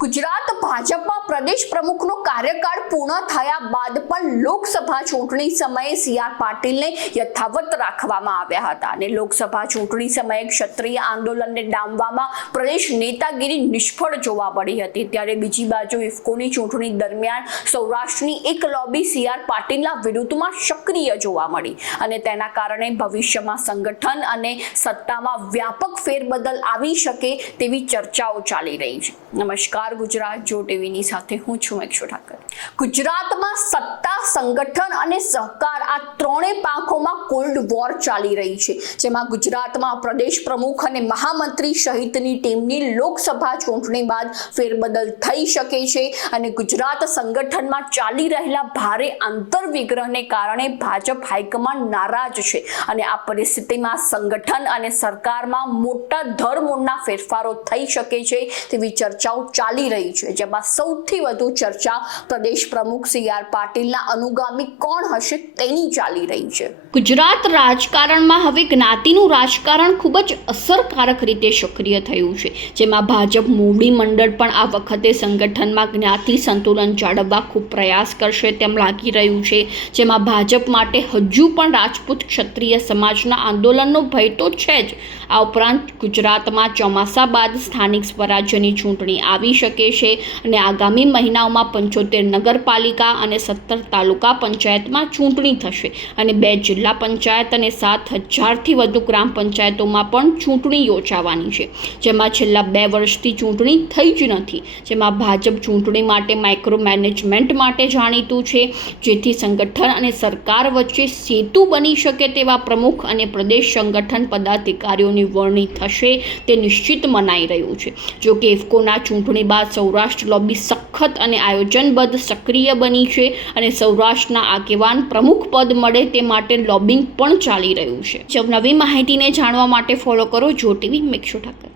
ગુજરાત ભાજપમાં પ્રદેશ પ્રમુખનો કાર્યકાળ પૂર્ણ થયા બાદ પણ લોકસભા ચૂંટણી સમયે સી.આર. પાટીલને યથાવત રાખવામાં આવ્યા હતા અને લોકસભા ચૂંટણી સમયે ક્ષત્રિય આંદોલનને ડામવામાં પ્રદેશ નેતાગીરી નિષ્ફળ જોવા મળી હતી। ત્યારે બીજી બાજુ ઇફકોની ચૂંટણી દરમિયાન સૌરાષ્ટ્રની એક લોબી સી.આર. પાટીલના વિરુદ્ધમાં સક્રિય જોવા મળી અને તેના કારણે ભવિષ્યમાં સંગઠન અને સત્તામાં વ્યાપક ફેરબદલ આવી શકે તેવી ચર્ચાઓ ચાલી રહી છે। નમસ્કાર, ગુજરાત જો ટીવીની સાથે હું છું મેક્ષુ ઠાકર। ગુજરાતમાં સત્તા, સંગઠન અને સહકાર આ ત્રણેય પાંખોમાં કોલ્ડ વોર ચાલી રહી છે, જેમાં ગુજરાતમાં પ્રદેશ પ્રમુખ અને મહામંત્રી સહિતની ટીમની લોકસભા ચૂંટણી બાદ ફેરબદલ થઈ શકે છે અને ગુજરાત સંગઠનમાં ચાલી રહેલા ભારે આંતરવિગ્રહને કારણે ભાજપ હાઈકમાન્ડ નારાજ છે અને આ પરિસ્થિતિમાં સંગઠન અને સરકારમાં મોટા ધરમૂળના ફેરફારો થઈ શકે છે તેવી ચર્ચાઓ ચાલી રહી છે, જેમાં સૌથી વધુ ચર્ચા પ્રદેશ પ્રમુખ સી.આર. પાટીલના અનુગામી કોણ હશે તેની ચાલી રહી છે। ગુજરાત રાજકારણમાં હવે જ્ઞાતિનું રાજકારણ ખૂબ જ અસરકારક રીતે સક્રિય થયું છે, જેમાં ભાજપ મોવડી મંડળ પણ આ વખતે સંગઠનમાં જ્ઞાતિ સંતુલન જાળવવા ખૂબ પ્રયાસ કરશે તેમ લાગી રહ્યું છે, જેમાં ભાજપ માટે હજુ પણ રાજપૂત ક્ષત્રિય સમાજના આંદોલનનો ભય તો છે જ। આ ઉપરાંત ગુજરાતમાં ચોમાસા બાદ સ્થાનિક સ્વરાજ્યની ચૂંટણી આવી શકે છે અને આગામી મહિનાઓમાં 75 નગરપાલિકા અને 17 તાલુકા પંચાયતમાં ચૂંટણી થશે અને 2 જિલ્લા પંચાયત અને 7,000થી વધુ ગ્રામ પંચાયતોમાં પણ ચૂંટણી યોજાવાની છે, જેમાં છેલ્લા 2 વર્ષથી ચૂંટણી થઈ જ નથી। જેમાં ભાજપ ચૂંટણી માટે માઇક્રો મેનેજમેન્ટ માટે જાણીતું છે, જેથી સંગઠન અને સરકાર વચ્ચે સેતુ બની શકે તેવા પ્રમુખ અને પ્રદેશ સંગઠન પદાધિકારીઓની વરણી થશે તે નિશ્ચિત મનાઈ રહ્યું છે। જો કે ઇફકોના ચૂંટણી બાદ સૌરાષ્ટ્ર લોબી સખત અને આયોજનબદ્ધ સક્રિય બની છે અને સૌરાષ્ટ્રના આગેવાન પ્રમુખ પદ મળે તે માટે લોબિંગ પણ ચાલી રહ્યું છે। નવી માહિતીને જાણવા માટે ફોલો કરો જો ટીવી મેક્ષુ ઠાકર।